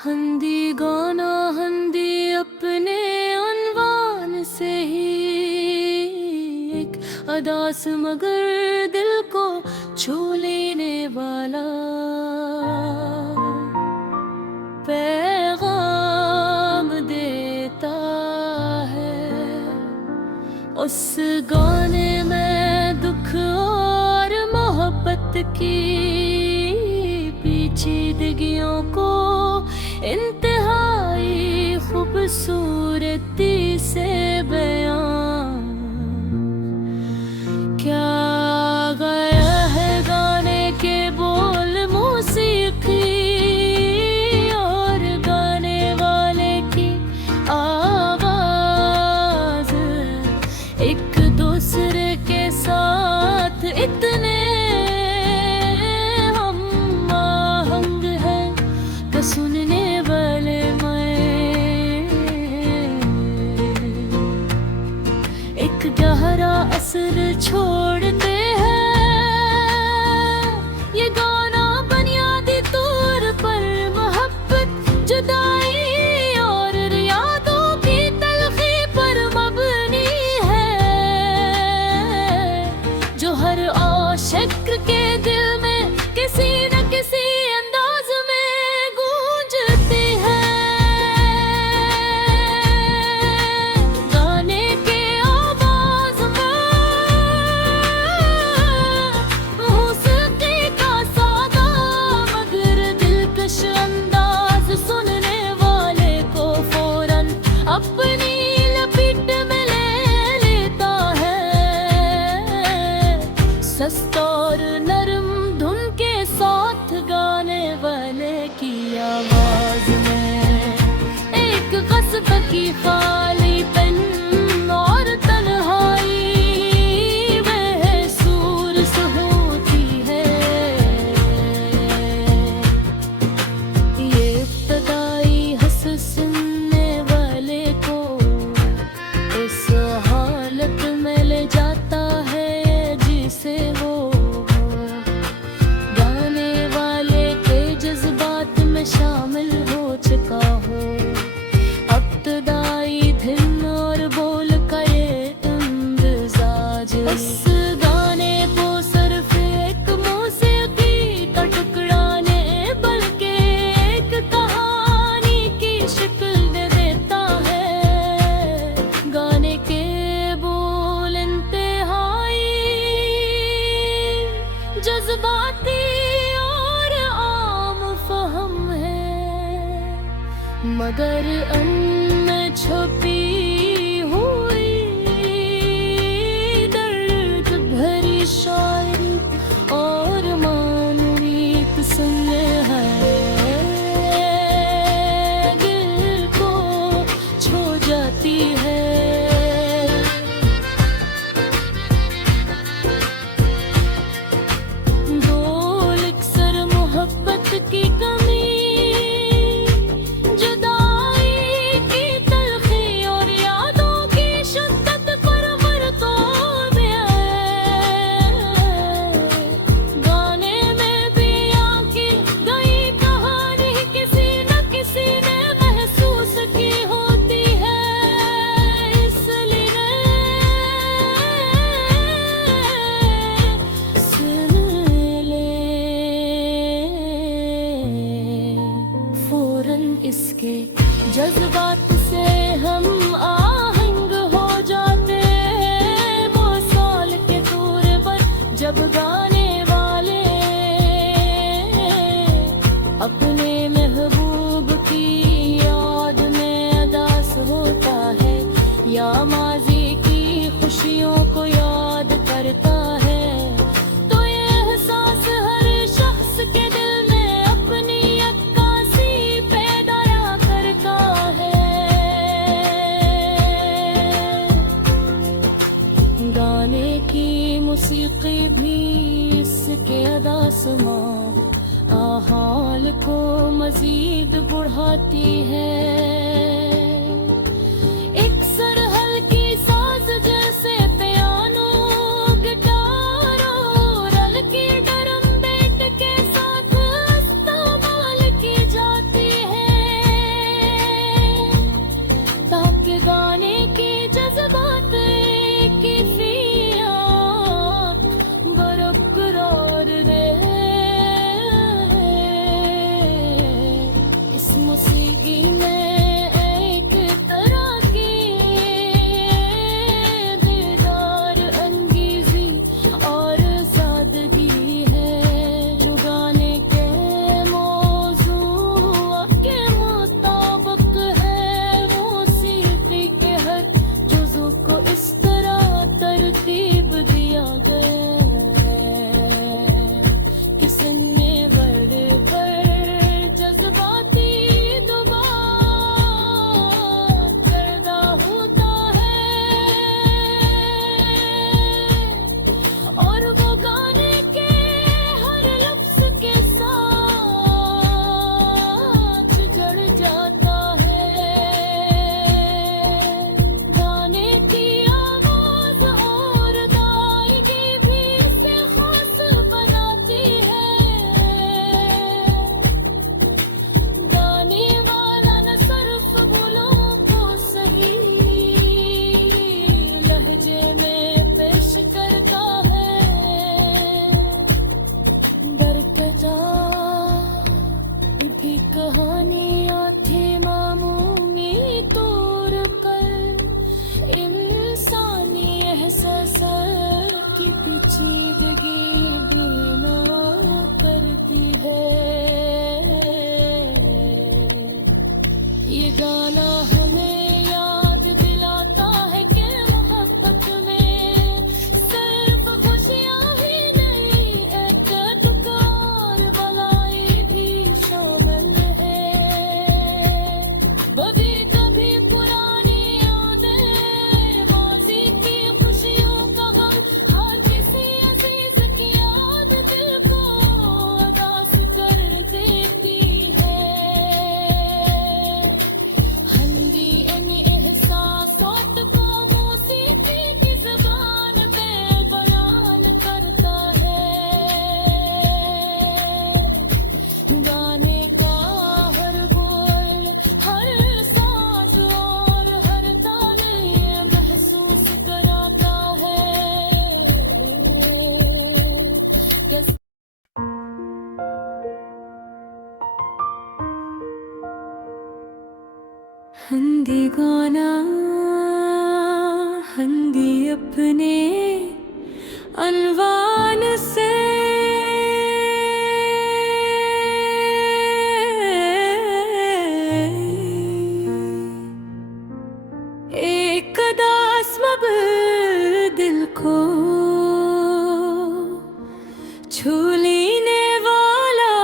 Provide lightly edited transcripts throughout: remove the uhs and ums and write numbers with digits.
हंदी गाना हंदी अपने अनवान से ही एक अदास मगर दिल को छू लेने वाला पैगाम देता है। उस गाने में दुख और मोहब्बत की पेचीदगियों को इंतहाई खूबसूरती से बयां क्या गया है गाने के बोल मौसीकी और गाने वाले की आवाज एक दूसरे के साथ इतने हम आहंग है कि सुनने वाले एक गहरा असर छोड़ते हैं। ये गाना बुनियादी तौर पर मोहब्बत जुदाई और यादों की तलखी पर मबनी है, जो हर आशिक के दिल में किसी न किसी अंदाज में गूंजती है। गाने के आवाज में मौसीकी का सादा मगर दिलकश अंदाज सुनने वाले को फौरन अपनी लपेट में ले लेता है। सस्ता और नरम धुन के साथ गाने वाले की आवाज में एक ग़ज़ब की खालीपन और तन्हाई महसूस होती है। ये इब्तिदाई हस सुनने वाले को इस हालत में ले जाता है जिसे वो गाने वाले के जज्बात में शामिल हो चुका हो। इब्तिदाई धुन और बोल का ये इम्तिज़ाज उस गाने को सिर्फ एक मौसीकी का टुकड़ा ने बल्कि एक कहानी की शक्ल दे देता है। गाने के बोल इंतहाई जज्बाती और आम फहम है, मगर उनमें छुपी हुई दर्द भरी शायरी और मानवी पसंद है, दिल को छू जाती है। बोल अक्सर मोहब्बत की कमी, जुदाई की तलखी और यादों की शिद्दत पर मरतूब है। गाने में भी आकी गई कहानी किसी न किसी ने महसूस की होती है, इसलिए सुन ले फौरन इसके जज्बात से हम आहंग हो जाते हैं। वो साल के तौर पर जब गाने वाले अपने महबूब की याद में अदास होता है या माजी की खुशियों को याद करता है, तो ये एहसास हर शख्स के दिल में अपनी अक्कासी पैदा करता है। गाने की मौसीकी भी इसके अदासमां हाल को मजीद बढ़ाती है। एक सरहल की साज जैसे पियानो, गिटार और हल्की ड्रम बेट के साथ इस्तेमाल की जाती है। रे। इस मौसीकी में एक तरह की दीदार अंगीजी और सादगी है, जो गाने के मौजू के मुताबिक है। मौसीकी के हर जुज़ू को इस तरह तरतीब दिया गया कि सुनने वाले पर जज्बाती दुआ पैदा होता है, और वो गाने के हर लफ्ज के साथ जड़ जाता है। गाने की आवाज और अदायगी भी इसे खास बनाती है। गाने वाला न सिर्फ बोलों को सही लहजे में पेश करता है, बरकता की कहानियाँ थी मामूमी तौर पर इंसानी एहसास की पेचीदगी भी ना करती है। ये गाना हमें याद दिलाता है कि मोहब्बत में सिर्फ खुशियाँ ही नहीं, एक दुकार बलाई भी शामिल है। कभी कभी पुरानी यादें, माज़ी की खुशियों का गम, हर किसी अजीज की याद दिल को उदास कर देती है। हंगी इन एहसासात को मौसीकी की ज़बान पे बयान करता है। गाने का हर बोल, हर साज और हर ताल ये महसूस कराता है कि हंदी गाना हंदी अपने अनवान से एक अदास मब दिल को छू लेने वाला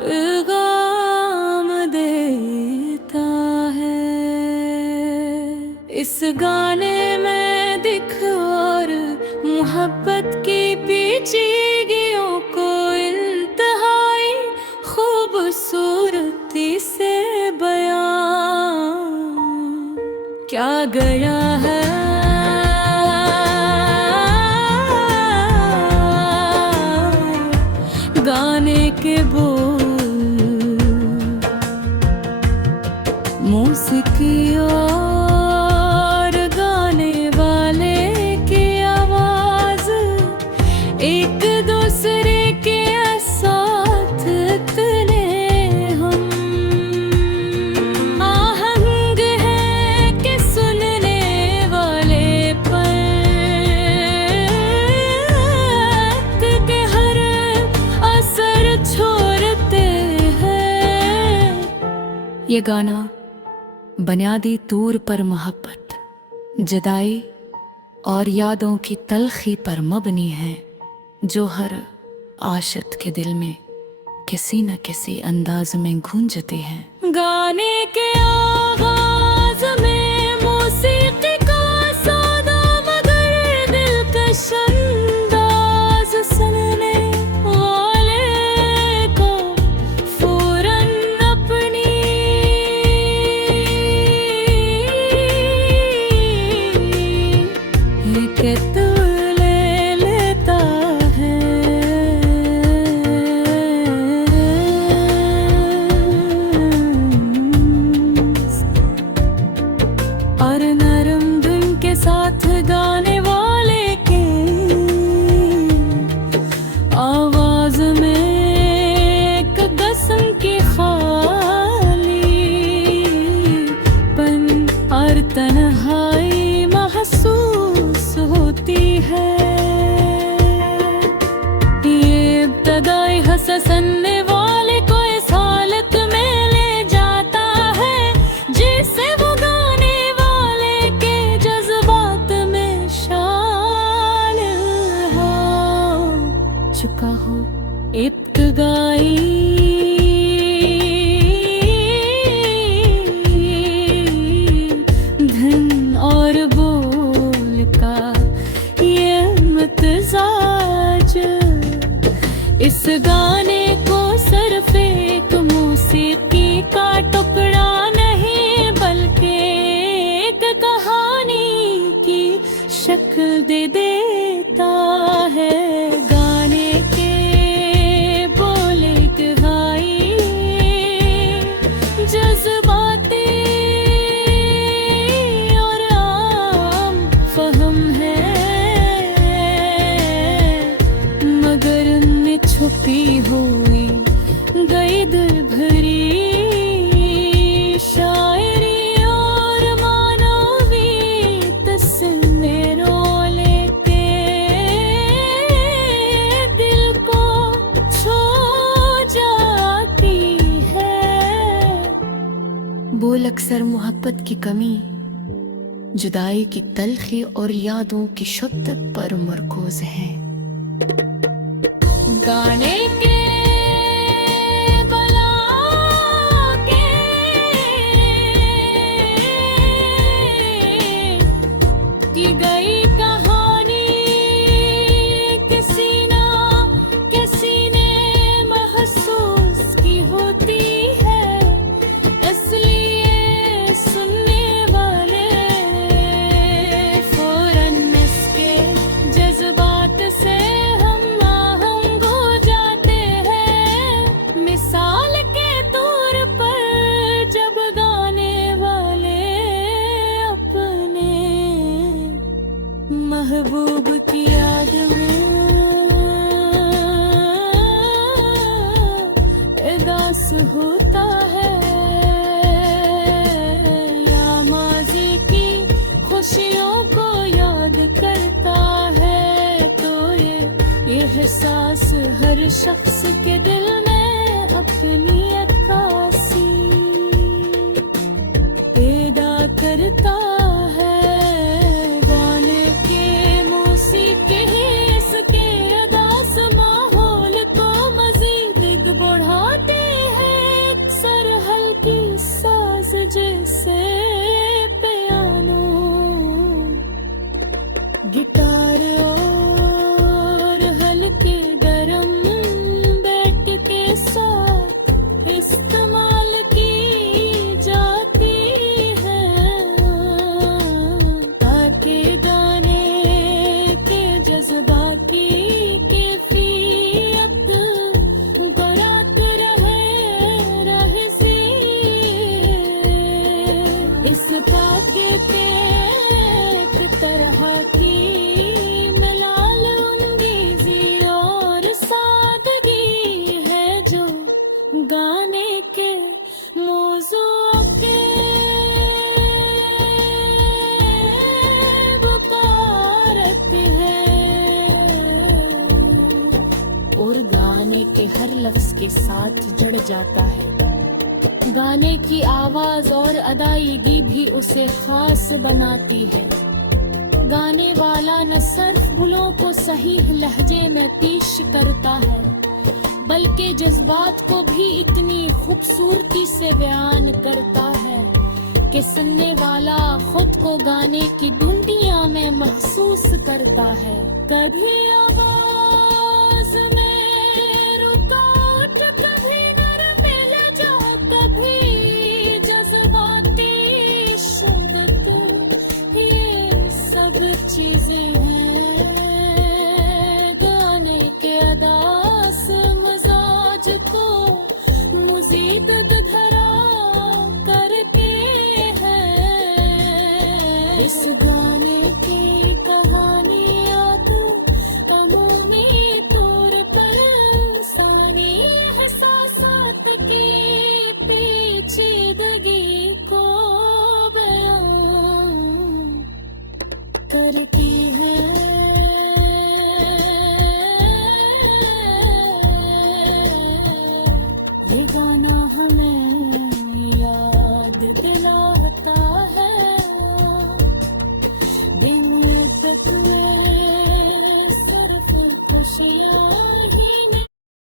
पैगाम देता है। इस गाने में दिख और मोहब्बत की पेचीदगियों को इंतहाई खूबसूरती से बयां क्या गया है। गाने के बोल, मौसीकी और गाने वाले की आवाज एक दूसरे के साथ इतने हम आहंग है कि सुनने वाले पर के हर असर छोड़ते हैं। ये गाना बुनियादी तौर पर मोहब्बत, जुदाई और यादों की तलखी पर मबनी है, जो हर आशिक के दिल में किसी न किसी अंदाज में गूंजते हैं। गाने के आगाज में मौसीकी का सादा मगर दिलकश अंदाज सुनने वाले को फौरन अपनी एक ले लेता है। हंसने वाले को इस हालत में ले जाता है जिसे वो गाने वाले के जज्बात में शामिल हो चुका हो। इब्तिदाई धन और बोल का ये इम्तिजाज इस गाने को सिर्फ एक मौसीकी का टुकड़ा नहीं बल्कि एक कहानी की शक्ल दे देता है। गाने के बोल गहराई जज्बाती और आम फहम है मगर में छुपी हुई गई दिल भरी शायरी और मानवी तस्वीरों लेके दिल को छू जाती है। बोल अक्सर मोहब्बत की कमी, जुदाई की तलखी और यादों की शिद्दत पर मरकूज है। गाने के बला के की गई कहानी किसी ने महसूस की होती है, इसलिए सुनने वाले फौरन इसके जज्बात से हम आहंग हो जाते हैं। मिसाल के तौर पर जब गाने वाले अपने महबूब की याद में उदास होता है या माजी की खुशियों को याद करता है, तो ये एहसास हर शख्स के दिल में अपनी अक्कासी पैदा करता है। गाने के मौसीकी इसके उदास माहौल को मजीद बढ़ाते हैं। अक्सर हल्की साज जैसे पियानो, गिटार और हल्के गरम बैठ के साथ इस्तेमाल की जाती है ताकि गाने के जज्बात की कैफियत बरकरार रहे सी। इस पाके पे एक तरह की मिलाल अंगेजी और सादगी है जो गाने के मौजू के बुकारत है और गाने के हर लफ्ज के साथ जुड़ जाता है। गाने की आवाज और अदायगी भी उसे खास बनाती है। गाने वाला न सिर्फ बोलों को सही लहजे में पेश करता है बल्कि जज्बात को भी इतनी खूबसूरती से बयान करता है कि सुनने वाला खुद को गाने की दुनिया में महसूस करता है। कभी आवाज